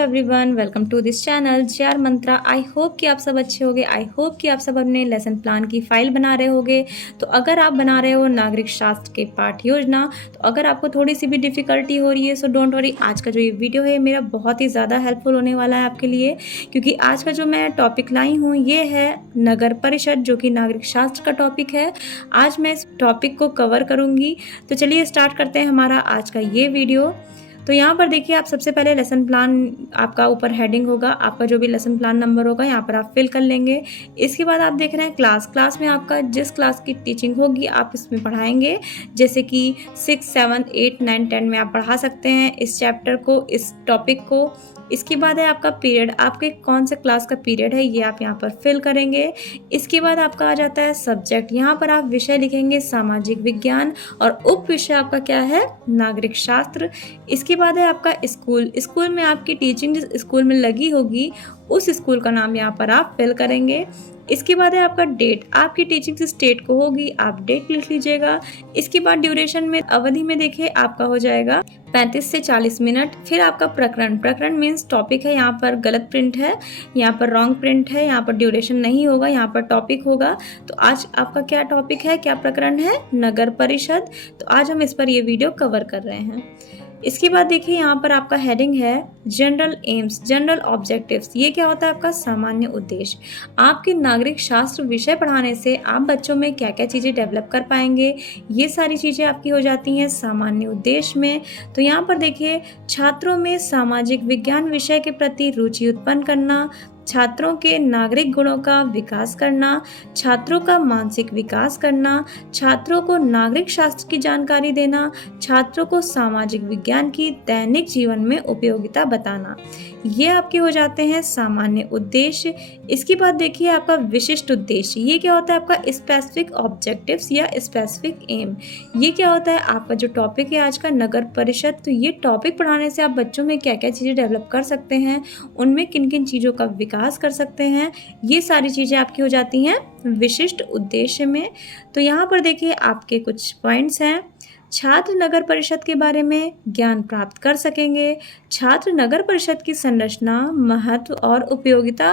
Everyone, welcome to this channel JR Mantra. I hope कि आप सब अच्छे होंगे। आई होप कि आप सब अपने लेसन प्लान की फाइल बना रहे होंगे। तो अगर आप बना रहे हो नागरिक शास्त्र के पाठ योजना, तो अगर आपको थोड़ी सी भी डिफिकल्टी हो रही है सो डोंट वरी। आज का जो ये वीडियो है मेरा बहुत ही ज़्यादा हेल्पफुल होने वाला है आपके लिए, क्योंकि आज का जो मैं टॉपिक लाई हूँ ये है नगर परिषद, जो कि नागरिक शास्त्र का टॉपिक है। आज मैं इस टॉपिक को कवर करूँगी। तो चलिए स्टार्ट करते हैं हमारा आज का ये वीडियो। तो यहाँ पर देखिए, आप सबसे पहले लेसन प्लान, आपका ऊपर हेडिंग होगा, आपका जो भी लेसन प्लान नंबर होगा यहाँ पर आप फिल कर लेंगे। इसके बाद आप देख रहे हैं क्लास में आपका जिस क्लास की टीचिंग होगी आप इसमें पढ़ाएंगे। जैसे कि 6, 7, 8, 9, 10 में आप पढ़ा सकते हैं इस चैप्टर को, इस टॉपिक को। इसके बाद है आपका पीरियड, आपके कौन से क्लास का पीरियड है ये आप यहाँ पर फिल करेंगे। इसके बाद आपका आ जाता है सब्जेक्ट, यहाँ पर आप विषय लिखेंगे सामाजिक विज्ञान और उप विषय आपका क्या है, नागरिक शास्त्र। इसके बाद है आपका स्कूल में आपकी टीचिंग जिस स्कूल में लगी होगी उस स्कूल का नाम यहाँ पर आप फिल करेंगे। इसके बाद है आपका डेट, आपकी टीचिंग जिस स्टेट को होगी आप डेट लिख लीजिएगा। इसके बाद ड्यूरेशन में, अवधि में देखिए आपका हो जाएगा 35 से 40 मिनट। फिर आपका प्रकरण मीन्स टॉपिक है, यहाँ पर गलत प्रिंट है, यहाँ पर रॉन्ग प्रिंट है, यहाँ पर ड्यूरेशन नहीं होगा, यहाँ पर टॉपिक होगा। तो आज आपका क्या टॉपिक है, क्या प्रकरण है, नगर परिषद। तो आज हम इस पर ये वीडियो कवर कर रहे हैं। इसके बाद देखिए यहाँ पर आपका हेडिंग है जनरल एम्स, जनरल ऑब्जेक्टिव्स। ये क्या होता है, आपका सामान्य उद्देश्य। आपके नागरिक शास्त्र विषय पढ़ाने से आप बच्चों में क्या क्या चीज़ें डेवलप कर पाएंगे, ये सारी चीज़ें आपकी हो जाती हैं सामान्य उद्देश्य में। तो यहाँ पर देखिए, छात्रों में सामाजिक विज्ञान विषय के प्रति रुचि उत्पन्न करना, छात्रों के नागरिक गुणों का विकास करना, छात्रों का मानसिक विकास करना, छात्रों को नागरिक शास्त्र की जानकारी देना, छात्रों को सामाजिक विज्ञान की दैनिक जीवन में उपयोगिता बताना। ये आपके हो जाते हैं सामान्य उद्देश्य। इसके बाद देखिए आपका विशिष्ट उद्देश्य, ये क्या होता है, आपका स्पेसिफिक ऑब्जेक्टिव्स या स्पेसिफिक एम। ये क्या होता है, आपका जो टॉपिक है आज का नगर परिषद, तो ये टॉपिक पढ़ाने से आप बच्चों में क्या क्या चीज़ें डेवलप कर सकते हैं, उनमें किन किन चीज़ों का विकास कर सकते हैं, ये सारी चीज़ें आपकी हो जाती हैं विशिष्ट उद्देश्य में। तो यहाँ पर देखिए आपके कुछ पॉइंट्स हैं। छात्र नगर परिषद के बारे में ज्ञान प्राप्त कर सकेंगे, छात्र नगर परिषद की संरचना, महत्व और उपयोगिता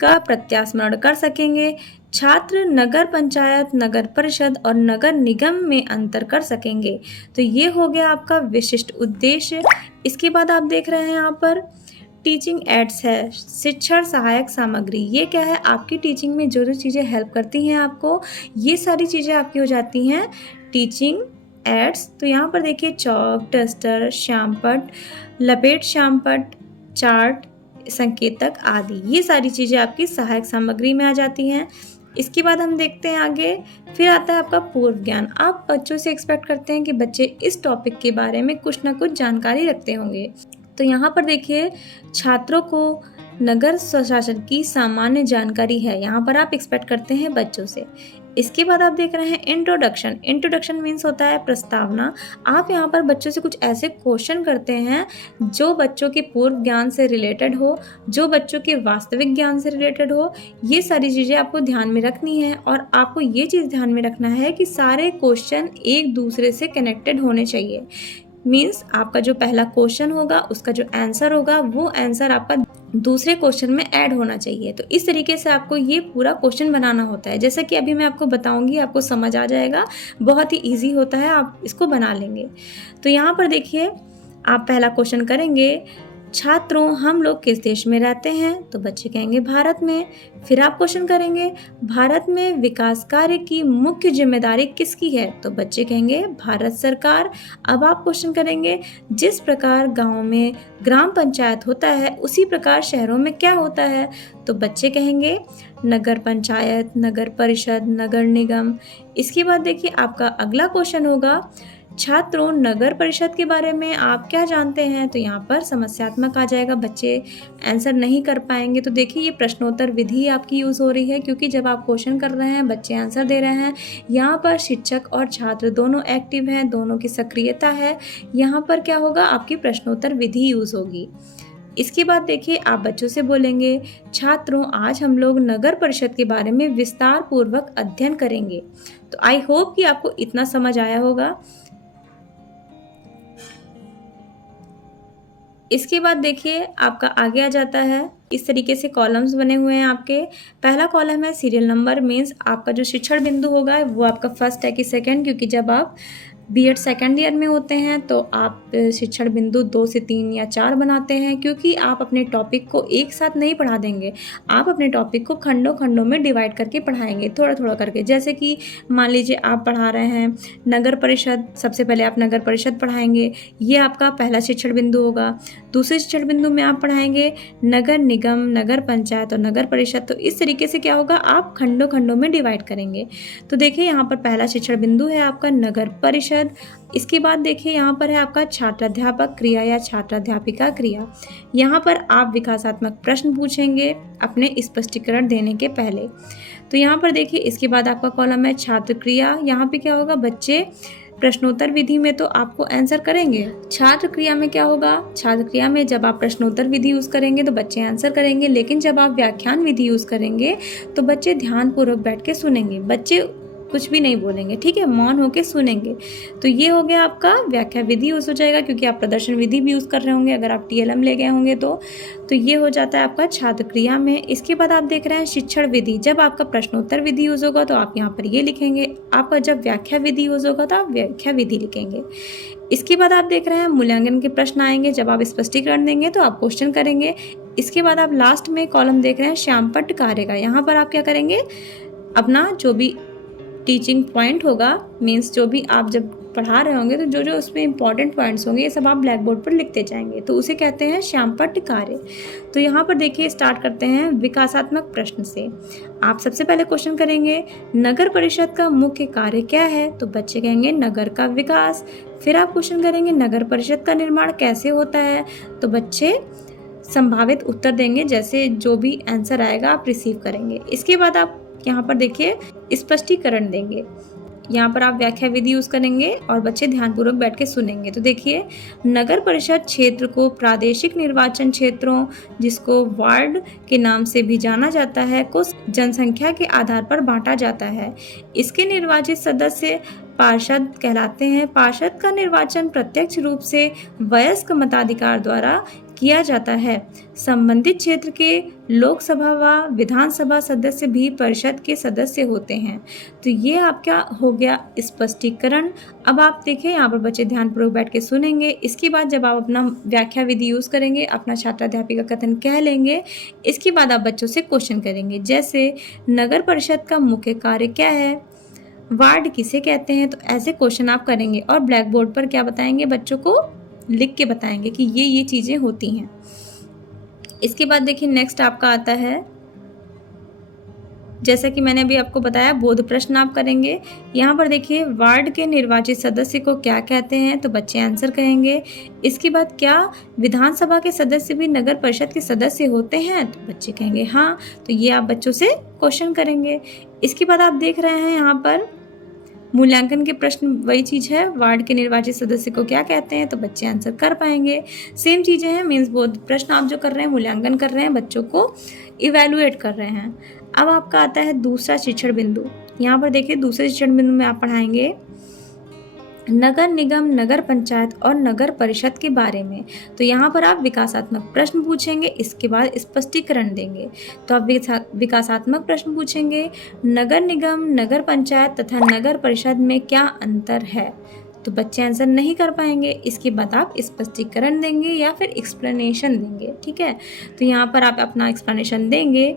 का प्रत्यास्मरण कर सकेंगे, छात्र नगर पंचायत, नगर परिषद और नगर निगम में अंतर कर सकेंगे। तो ये हो गया आपका विशिष्ट उद्देश्य। इसके बाद आप देख रहे हैं यहाँ पर टीचिंग एड्स है, शिक्षण सहायक सामग्री। ये क्या है, आपकी टीचिंग में जो जो चीज़ें हेल्प करती हैं आपको, ये सारी चीज़ें आपकी हो जाती हैं टीचिंग एड्स। तो यहाँ पर देखिए चौक, डस्टर, श्यामपट्ट, लपेट श्यामपट्ट, चार्ट, संकेतक आदि, ये सारी चीज़ें आपकी सहायक सामग्री में आ जाती हैं। इसके बाद हम देखते हैं आगे, फिर आता है आपका पूर्व ज्ञान। आप बच्चों से एक्सपेक्ट करते हैं कि बच्चे इस टॉपिक के बारे में कुछ ना कुछ जानकारी रखते होंगे। तो यहाँ पर देखिए छात्रों को नगर स्वशासन की सामान्य जानकारी है, यहाँ पर आप एक्सपेक्ट करते हैं बच्चों से। इसके बाद आप देख रहे हैं इंट्रोडक्शन मीन्स होता है प्रस्तावना। आप यहाँ पर बच्चों से कुछ ऐसे क्वेश्चन करते हैं जो बच्चों के पूर्व ज्ञान से रिलेटेड हो, जो बच्चों के वास्तविक ज्ञान से रिलेटेड हो। ये सारी चीज़ें आपको ध्यान में रखनी है और आपको ये चीज़ ध्यान में रखना है कि सारे क्वेश्चन एक दूसरे से कनेक्टेड होने चाहिए। मीन्स आपका जो पहला क्वेश्चन होगा उसका जो आंसर होगा वो आंसर आपका दूसरे क्वेश्चन में ऐड होना चाहिए। तो इस तरीके से आपको ये पूरा क्वेश्चन बनाना होता है। जैसा कि अभी मैं आपको बताऊंगी, आपको समझ आ जाएगा, बहुत ही इजी होता है, आप इसको बना लेंगे। तो यहाँ पर देखिए आप पहला क्वेश्चन करेंगे, छात्रों हम लोग किस देश में रहते हैं, तो बच्चे कहेंगे भारत में। फिर आप क्वेश्चन करेंगे भारत में विकास कार्य की मुख्य जिम्मेदारी किसकी है, तो बच्चे कहेंगे भारत सरकार। अब आप क्वेश्चन करेंगे जिस प्रकार गांव में ग्राम पंचायत होता है उसी प्रकार शहरों में क्या होता है, तो बच्चे कहेंगे नगर पंचायत, नगर परिषद, नगर निगम। इसके बाद देखिए आपका अगला क्वेश्चन होगा, छात्रों नगर परिषद के बारे में आप क्या जानते हैं, तो यहाँ पर समस्यात्मक आ जाएगा, बच्चे आंसर नहीं कर पाएंगे। तो देखिए ये प्रश्नोत्तर विधि आपकी यूज़ हो रही है, क्योंकि जब आप क्वेश्चन कर रहे हैं बच्चे आंसर दे रहे हैं। यहाँ पर शिक्षक और छात्र दोनों एक्टिव हैं, दोनों की सक्रियता है। यहाँ पर क्या होगा, आपकी प्रश्नोत्तर विधि यूज़ होगी। इसके बाद देखिए आप बच्चों से बोलेंगे, छात्रों आज हम लोग नगर परिषद के बारे में विस्तार पूर्वक अध्ययन करेंगे। तो आई होप कि आपको इतना समझ आया होगा। इसके बाद देखिए आपका आगे आ जाता है, इस तरीके से कॉलम्स बने हुए हैं आपके। पहला कॉलम है सीरियल नंबर, मीन्स आपका जो शिक्षण बिंदु होगा वो आपका फर्स्ट है कि सेकंड, क्योंकि जब आप बीएड सेकंड ईयर में होते हैं तो आप शिक्षण बिंदु 2 से 3 या 4 बनाते हैं, क्योंकि आप अपने टॉपिक को एक साथ नहीं पढ़ा देंगे। आप अपने टॉपिक को खंडों-खंडों में डिवाइड करके पढ़ाएँगे, थोड़ा-थोड़ा करके। जैसे कि मान लीजिए आप पढ़ा रहे हैं नगर परिषद, सबसे पहले आप नगर परिषद पढ़ाएँगे, ये आपका पहला शिक्षण बिंदु होगा। दूसरे शिक्षण बिंदु में आप पढ़ाएँगे नगर निगम, नगर पंचायत और नगर परिषद। तो इस तरीके से क्या होगा, आप खंडों-खंडों में डिवाइड करेंगे। तो देखिए यहाँ पर पहला शिक्षण बिंदु है आपका नगर परिषद। इसके बाद देखिए यहाँ पर है आपका छात्राध्यापक क्रिया या छात्राध्यापिका क्रिया। यहाँ पर आप विकासात्मक प्रश्न पूछेंगे अपने स्पष्टीकरण देने के पहले। तो यहाँ पर देखिए इसके बाद आपका कॉलम है छात्र क्रिया। यहाँ पे क्या होगा, बच्चे प्रश्नोत्तर विधि में तो आपको आंसर करेंगे। छात्र क्रिया में क्या होगा, छात्र क्रिया में जब आप प्रश्नोत्तर विधि यूज करेंगे तो बच्चे आंसर करेंगे, लेकिन जब आप व्याख्यान विधि यूज करेंगे तो बच्चे ध्यानपूर्वक बैठ के सुनेंगे, बच्चे कुछ भी नहीं बोलेंगे, ठीक है, मौन होके सुनेंगे। तो ये हो गया आपका व्याख्या विधि यूज हो जाएगा, क्योंकि आप प्रदर्शन विधि भी यूज कर रहे होंगे अगर आप टीएलएम ले गए होंगे तो ये हो जाता है आपका छात्र क्रिया में। इसके बाद आप देख रहे हैं शिक्षण विधि। जब आपका प्रश्नोत्तर विधि यूज होगा तो आप यहाँ पर ये लिखेंगे, आपका जब व्याख्या विधि यूज होगा तो आप व्याख्या विधि लिखेंगे। इसके बाद आप देख रहे हैं मूल्यांकन के प्रश्न आएंगे, जब आप स्पष्टीकरण देंगे तो आप क्वेश्चन करेंगे। इसके बाद आप लास्ट में कॉलम देख रहे हैं श्यामपट्ट कार्य का। यहाँ पर आप क्या करेंगे, अपना जो भी टीचिंग पॉइंट होगा, मीन्स जो भी आप जब पढ़ा रहे होंगे तो जो जो उसमें इंपॉर्टेंट पॉइंट्स होंगे ये सब आप ब्लैक बोर्ड पर लिखते जाएंगे, तो उसे कहते हैं श्यामपट्ट कार्य। तो यहाँ पर देखिए स्टार्ट करते हैं विकासात्मक प्रश्न से। आप सबसे पहले क्वेश्चन करेंगे नगर परिषद का मुख्य कार्य क्या है, तो बच्चे कहेंगे नगर का विकास। फिर आप क्वेश्चन करेंगे नगर परिषद का निर्माण कैसे होता है, तो बच्चे संभावित उत्तर देंगे, जैसे जो भी आंसर आएगा आप रिसीव करेंगे। इसके बाद आप यहाँ पर देखिए स्पष्टीकरण देंगे, यहाँ पर आप व्याख्या विधि यूज करेंगे और बच्चे ध्यानपूर्वक बैठ के सुनेंगे। तो देखिए नगर परिषद क्षेत्र को प्रादेशिक निर्वाचन क्षेत्रों, जिसको वार्ड के नाम से भी जाना जाता है, को जनसंख्या के आधार पर बांटा जाता है। इसके निर्वाचित सदस्य पार्षद कहलाते हैं। पार्षद का निर्वाचन प्रत्यक्ष रूप से वयस्क मताधिकार द्वारा किया जाता है। संबंधित क्षेत्र के लोकसभा व विधानसभा सदस्य भी परिषद के सदस्य होते हैं। तो ये आपका हो गया स्पष्टीकरण। अब आप देखिए यहाँ पर बच्चे ध्यानपूर्वक बैठ के सुनेंगे। इसके बाद जब आप अपना व्याख्या विधि यूज करेंगे, अपना छात्राध्यापिका कथन कह लेंगे, इसके बाद आप बच्चों से क्वेश्चन करेंगे, जैसे नगर परिषद का मुख्य कार्य क्या है, वार्ड किसे कहते हैं। तो ऐसे क्वेश्चन आप करेंगे और ब्लैक बोर्ड पर क्या बताएंगे, बच्चों को लिख के बताएंगे कि ये चीजें होती हैं। इसके बाद देखिए नेक्स्ट आपका आता है, जैसा कि मैंने अभी आपको बताया, बोध प्रश्न आप करेंगे। यहाँ पर देखिए वार्ड के निर्वाचित सदस्य को क्या कहते हैं, तो बच्चे आंसर कहेंगे। इसके बाद क्या विधानसभा के सदस्य भी नगर परिषद के सदस्य होते हैं, तो बच्चे कहेंगे हाँ। तो ये आप बच्चों से क्वेश्चन करेंगे। इसके बाद आप देख रहे हैं यहाँ पर मूल्यांकन के प्रश्न, वही चीज है, वार्ड के निर्वाचित सदस्य को क्या कहते हैं, तो बच्चे आंसर कर पाएंगे। सेम चीजें हैं, मीन्स बोध प्रश्न आप जो कर रहे हैं, मूल्यांकन कर रहे हैं, बच्चों को इवेलुएट कर रहे हैं। अब आपका आता है दूसरा शिक्षण बिंदु। यहाँ पर देखिए दूसरे शिक्षण बिंदु में आप पढ़ाएंगे नगर निगम, नगर पंचायत और नगर परिषद के बारे में। तो यहाँ पर आप विकासात्मक प्रश्न पूछेंगे, इसके बाद स्पष्टीकरण देंगे। तो आप विकासात्मक प्रश्न पूछेंगे, नगर निगम, नगर पंचायत तथा नगर परिषद में क्या अंतर है, तो बच्चे आंसर नहीं कर पाएंगे। इसके बाद आप स्पष्टीकरण देंगे या फिर एक्सप्लेनेशन देंगे, ठीक है। तो यहाँ पर आप अपना एक्सप्लेनेशन देंगे।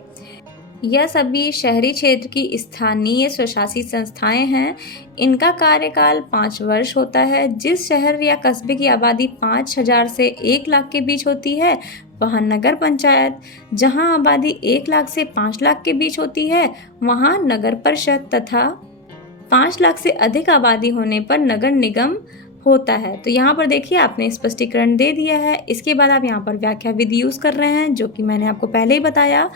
यह सभी शहरी क्षेत्र की स्थानीय स्वशासित संस्थाएं हैं। इनका कार्यकाल 5 वर्ष होता है। जिस शहर या कस्बे की आबादी 5,000 से 1 लाख के बीच होती है वहाँ नगर पंचायत, जहाँ आबादी 1 लाख से 5 लाख के बीच होती है वहाँ नगर परिषद, तथा 5 लाख से अधिक आबादी होने पर नगर निगम होता है। तो यहाँ पर देखिए आपने स्पष्टीकरण दे दिया है। इसके बाद आप यहाँ पर व्याख्या विधि यूज कर रहे हैं, जो कि मैंने आपको पहले ही बताया।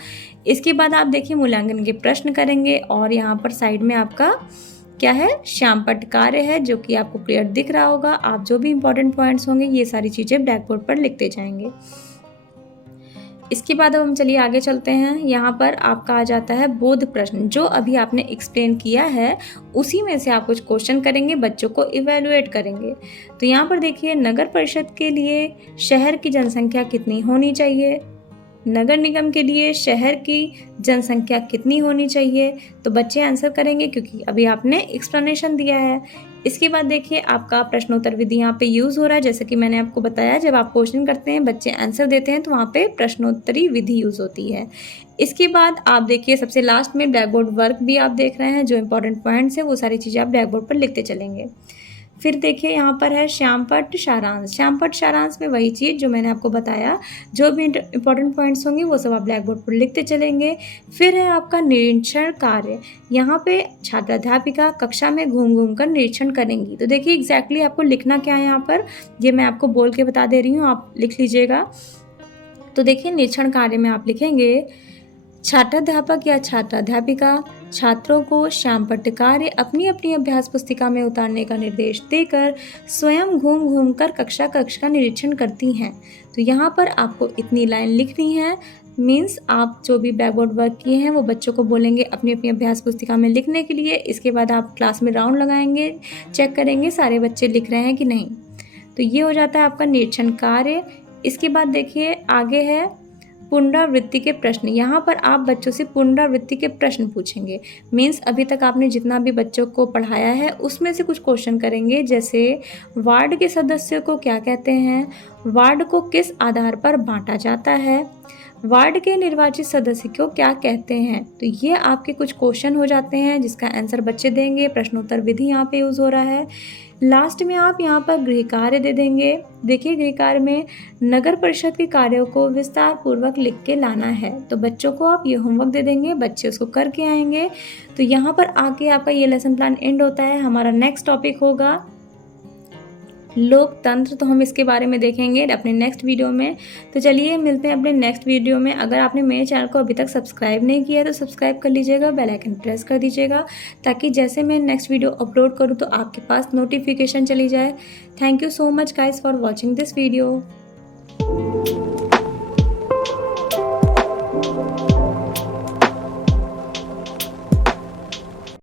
इसके बाद आप देखिए मूल्यांकन के प्रश्न करेंगे और यहाँ पर साइड में आपका क्या है, श्यामपट्ट कार्य है, जो कि आपको क्लियर दिख रहा होगा। आप जो भी इंपॉर्टेंट पॉइंट्स होंगे ये सारी चीजें ब्लैक बोर्ड पर लिखते जाएंगे। इसके बाद अब हम चलिए आगे चलते हैं। यहाँ पर आपका आ जाता है बोध प्रश्न, जो अभी आपने एक्सप्लेन किया है उसी में से आप कुछ क्वेश्चन करेंगे, बच्चों को इवेलुएट करेंगे। तो यहाँ पर देखिए, नगर परिषद के लिए शहर की जनसंख्या कितनी होनी चाहिए, नगर निगम के लिए शहर की जनसंख्या कितनी होनी चाहिए। तो बच्चे आंसर करेंगे क्योंकि अभी आपने एक्सप्लेनेशन दिया है। इसके बाद देखिए, आपका प्रश्नोत्तर विधि यहाँ पे यूज़ हो रहा है। जैसे कि मैंने आपको बताया, जब आप क्वेश्चन करते हैं, बच्चे आंसर देते हैं, तो वहाँ पे प्रश्नोत्तरी विधि यूज़ होती है। इसके बाद आप देखिए, सबसे लास्ट में ब्लैक बोर्ड वर्क भी आप देख रहे हैं। जो इंपॉर्टेंट पॉइंट्स है वो सारी चीज़ें आप ब्लैक बोर्ड पर लिखते चलेंगे। फिर देखिए, यहाँ पर है श्यामपट्ट सारांश। श्यामपट्ट सारांश में वही चीज़ जो मैंने आपको बताया, जो भी इंपॉर्टेंट पॉइंट्स होंगे वो सब आप ब्लैक बोर्ड पर लिखते चलेंगे। फिर है आपका निरीक्षण कार्य। यहाँ पे छात्र अध्यापिका कक्षा में घूम घूम कर निरीक्षण करेंगी। तो देखिए एग्जैक्टली आपको लिखना क्या है यहाँ पर, ये मैं आपको बोल के बता दे रही हूँ, आप लिख लीजिएगा। तो देखिए, निरीक्षण कार्य में आप लिखेंगे, छात्राध्यापक या छात्राध्यापिका छात्रों को श्यामपट्ट कार्य अपनी अपनी अभ्यास पुस्तिका में उतारने का निर्देश देकर स्वयं घूम घूम कर कक्षा का निरीक्षण करती हैं। तो यहाँ पर आपको इतनी लाइन लिखनी है। मीन्स आप जो भी ब्लैक बोर्ड वर्क किए हैं वो बच्चों को बोलेंगे अपनी अपनी अभ्यास पुस्तिका में लिखने के लिए। इसके बाद आप क्लास में राउंड लगाएंगे, चेक करेंगे सारे बच्चे लिख रहे हैं कि नहीं। तो ये हो जाता है आपका निरीक्षण कार्य। इसके बाद देखिए, आगे है पुनरावृत्ति के प्रश्न। यहाँ पर आप बच्चों से पुनरावृत्ति के प्रश्न पूछेंगे। मीन्स अभी तक आपने जितना भी बच्चों को पढ़ाया है उसमें से कुछ क्वेश्चन करेंगे। जैसे वार्ड के सदस्यों को क्या कहते हैं, वार्ड को किस आधार पर बांटा जाता है, वार्ड के निर्वाचित सदस्य को क्या कहते हैं। तो ये आपके कुछ क्वेश्चन हो जाते हैं जिसका आंसर बच्चे देंगे। प्रश्नोत्तर विधि यहाँ पे यूज़ हो रहा है। लास्ट में आप यहाँ पर गृह कार्य दे देंगे। देखिए, गृह कार्य में नगर परिषद के कार्यों को विस्तार पूर्वक लिख के लाना है। तो बच्चों को आप ये होमवर्क दे देंगे, बच्चे उसको करके आएंगे। तो यहाँ पर आके आपका ये लेसन प्लान एंड होता है। हमारा नेक्स्ट टॉपिक होगा लोकतंत्र। तो हम इसके बारे में देखेंगे अपने नेक्स्ट वीडियो में। तो चलिए मिलते हैं अपने नेक्स्ट वीडियो में। अगर आपने मेरे चैनल को अभी तक सब्सक्राइब नहीं किया है तो सब्सक्राइब कर लीजिएगा, बेल आइकन प्रेस कर दीजिएगा, ताकि जैसे मैं नेक्स्ट वीडियो अपलोड करूँ तो आपके पास नोटिफिकेशन चली जाए। Thank you so much guys for watching this video.